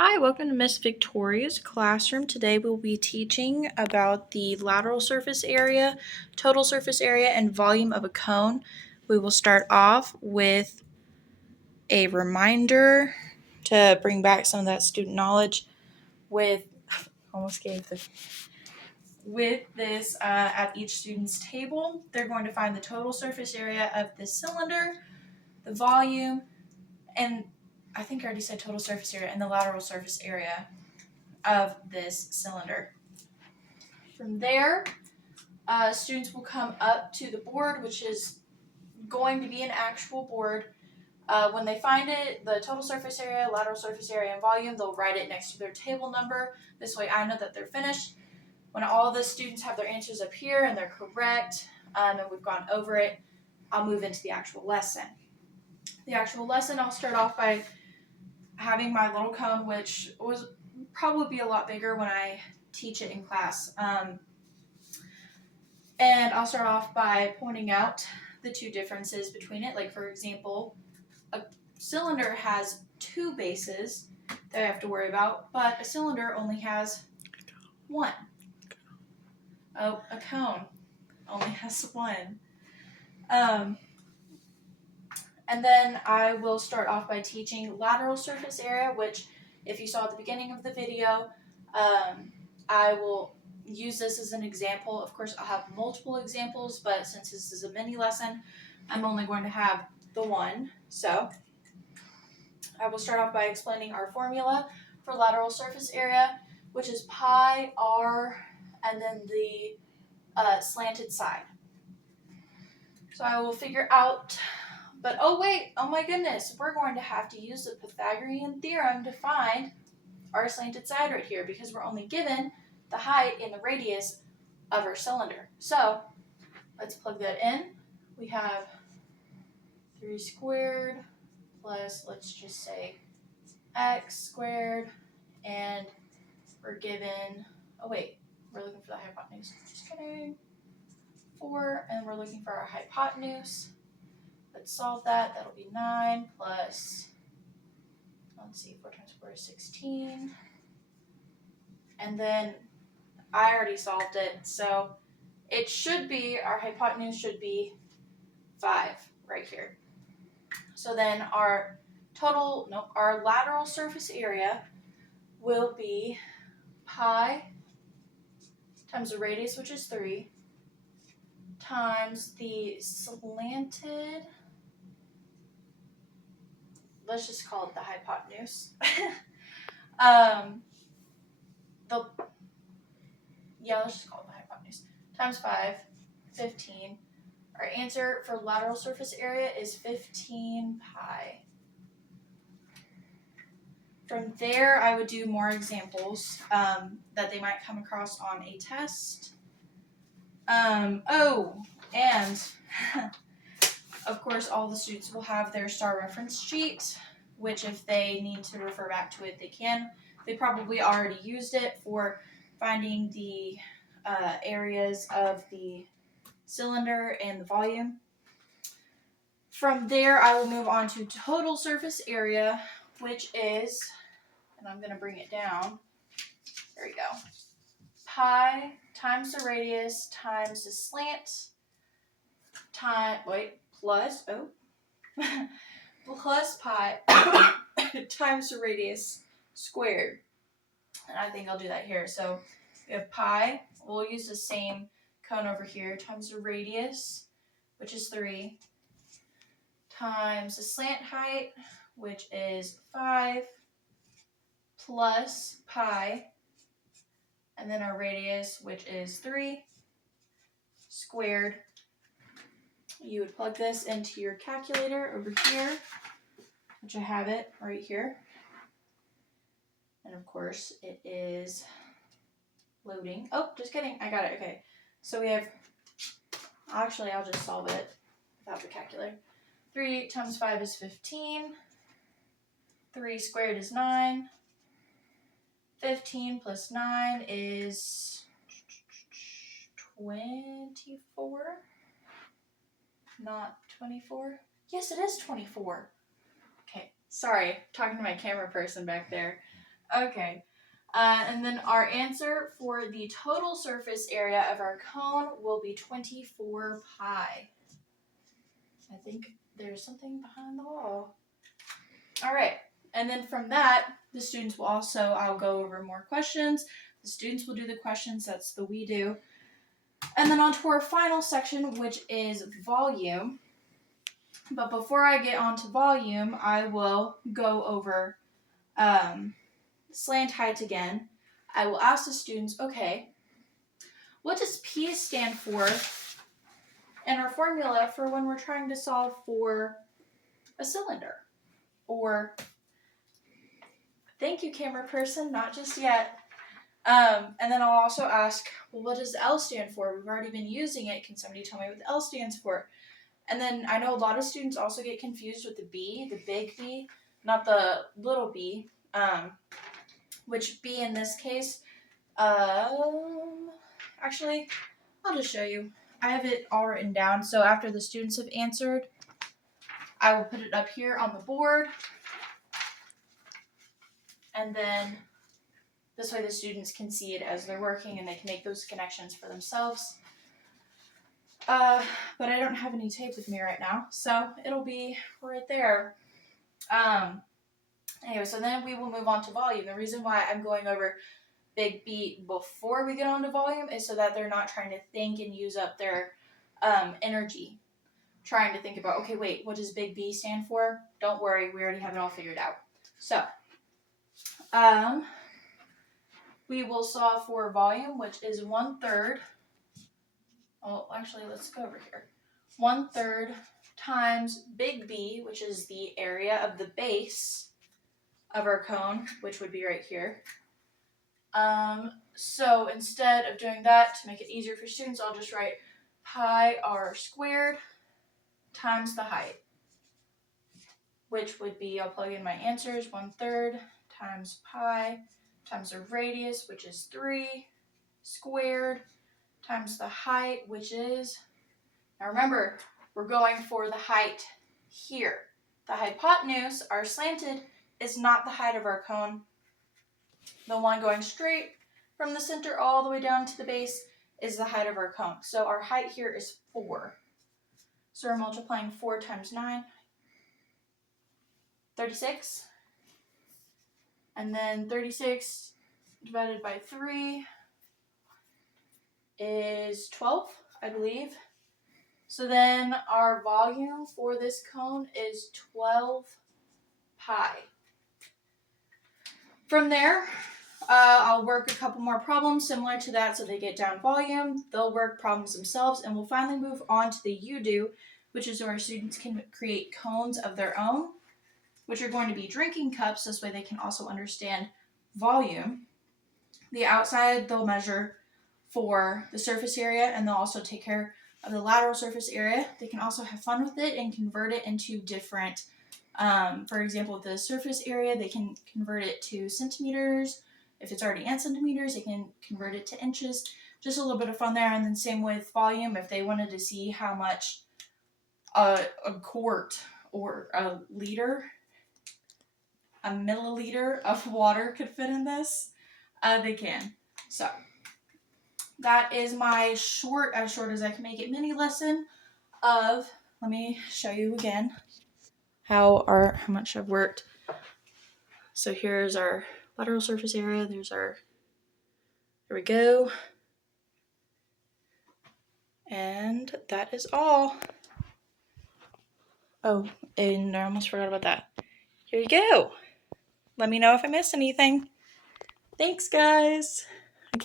Hi, welcome to Miss Victoria's classroom. Today we'll be teaching about the lateral surface area, total surface area, and volume of a cone. We will start off with a reminder to bring back some of that student knowledge with this at each student's table. They're going to find the total surface area of this cylinder, the volume, and I think I already said total surface area, and the lateral surface area of this cylinder. From there, students will come up to the board, which is going to be an actual board. When they find it, the total surface area, lateral surface area, and volume, they'll write it next to their table number. This way I know that they're finished. When all the students have their answers up here and they're correct, and we've gone over it, I'll move into the actual lesson. The actual lesson, I'll start off by having my little cone, which was probably be a lot bigger when I teach it in class. And I'll start off by pointing out the two differences between it. Like, for example, a cylinder has two bases that I have to worry about, but a cylinder only has one. Oh, a cone only has one. And then I will start off by teaching lateral surface area, which, if you saw at the beginning of the video, I will use this as an example. Of course, I'll have multiple examples, but since this is a mini lesson, I'm only going to have the one. So I will start off by explaining our formula for lateral surface area, which is pi r and then the slanted side. So I will figure out, but oh my goodness, we're going to have to use the Pythagorean theorem to find our slanted side right here, because we're only given the height and the radius of our cylinder. So let's plug that in. We have 3 squared plus, let's just say, x squared, and we're given, we're looking for the hypotenuse. Just kidding. 4, and we're looking for our hypotenuse. Let's solve that. That'll be 9 plus, let's see, 4 times 4 is 16. And then I already solved it, so it should be, our hypotenuse should be 5 right here. So then our lateral surface area will be pi times the radius, which is 3, times the slanted, let's just call it the hypotenuse. Let's just call it the hypotenuse, times 5, 15. Our answer for lateral surface area is 15 pi. From there, I would do more examples that they might come across on a test. And of course, all the students will have their star reference sheet, which if they need to refer back to it, they can. They probably already used it for finding the areas of the cylinder and the volume. From there, I will move on to total surface area, which is, and I'm going to bring it down. There we go. Pi times the radius times the slant plus pi times the radius squared. And I think I'll do that here. So we have pi. We'll use the same cone over here, times the radius, which is 3, times the slant height, which is 5, plus pi, and then our radius, which is 3, squared. You would plug this into your calculator over here, which I have it right here. And of course, it is loading. Oh, just kidding. I got it. Okay. So we have, actually, I'll just solve it without the calculator. 3 times 5 is 15. 3 squared is 9. 15 plus 9 is 24. Not 24. Yes, it is 24. Okay, sorry, talking to my camera person back there. Okay. And then our answer for the total surface area of our cone will be 24 pi. I think there's something behind the wall. All right. And then from that, the students will also, I'll go over more questions. The students will do the questions. That's the we do. And then on to our final section, which is volume. But before I get on to volume, I will go over slant height again. I will ask the students, okay, what does P stand for in our formula for when we're trying to solve for a cylinder? Or, thank you, camera person, not just yet. And then I'll also ask, well, what does L stand for? We've already been using it. Can somebody tell me what L stands for? And then I know a lot of students also get confused with the B, the big B, not the little b, which B in this case, actually, I'll just show you. I have it all written down, so after the students have answered, I will put it up here on the board, and then this way the students can see it as they're working and they can make those connections for themselves. But I don't have any tape with me right now, so it'll be right there. Anyway, so then we will move on to volume. The reason why I'm going over big B before we get on to volume is so that they're not trying to think and use up their energy trying to think about, okay, wait, what does big B stand for? Don't worry, we already have it all figured out. So, we will solve for volume, which is 1/3. Oh, actually, let's go over here. 1/3 times big B, which is the area of the base of our cone, which would be right here. So instead of doing that, to make it easier for students, I'll just write pi r squared times the height, which would be, I'll plug in my answers, 1/3 times pi times the radius, which is 3, squared, times the height, which is, now remember, we're going for the height here. The hypotenuse, our slanted, is not the height of our cone. The one going straight from the center all the way down to the base is the height of our cone. So our height here is 4. So we're multiplying 4 times 9, 36. And then 36 divided by 3 is 12, I believe. So then our volume for this cone is 12 pi. From there, I'll work a couple more problems similar to that so they get down volume. They'll work problems themselves, and we'll finally move on to the you do, which is where our students can create cones of their own, which are going to be drinking cups. This way they can also understand volume. The outside they'll measure for the surface area, and they'll also take care of the lateral surface area. They can also have fun with it and convert it into different, for example, the surface area, they can convert it to centimeters. If it's already in centimeters, they can convert it to inches. Just a little bit of fun there. And then same with volume. If they wanted to see how much a quart or a liter, a milliliter of water could fit in this, they can. So that is my as short as I can make it, mini lesson of, let me show you again how much I've worked. So here's our lateral surface area. There we go. And that is all. Oh, and I almost forgot about that. Here you go. Let me know if I missed anything. Thanks, guys.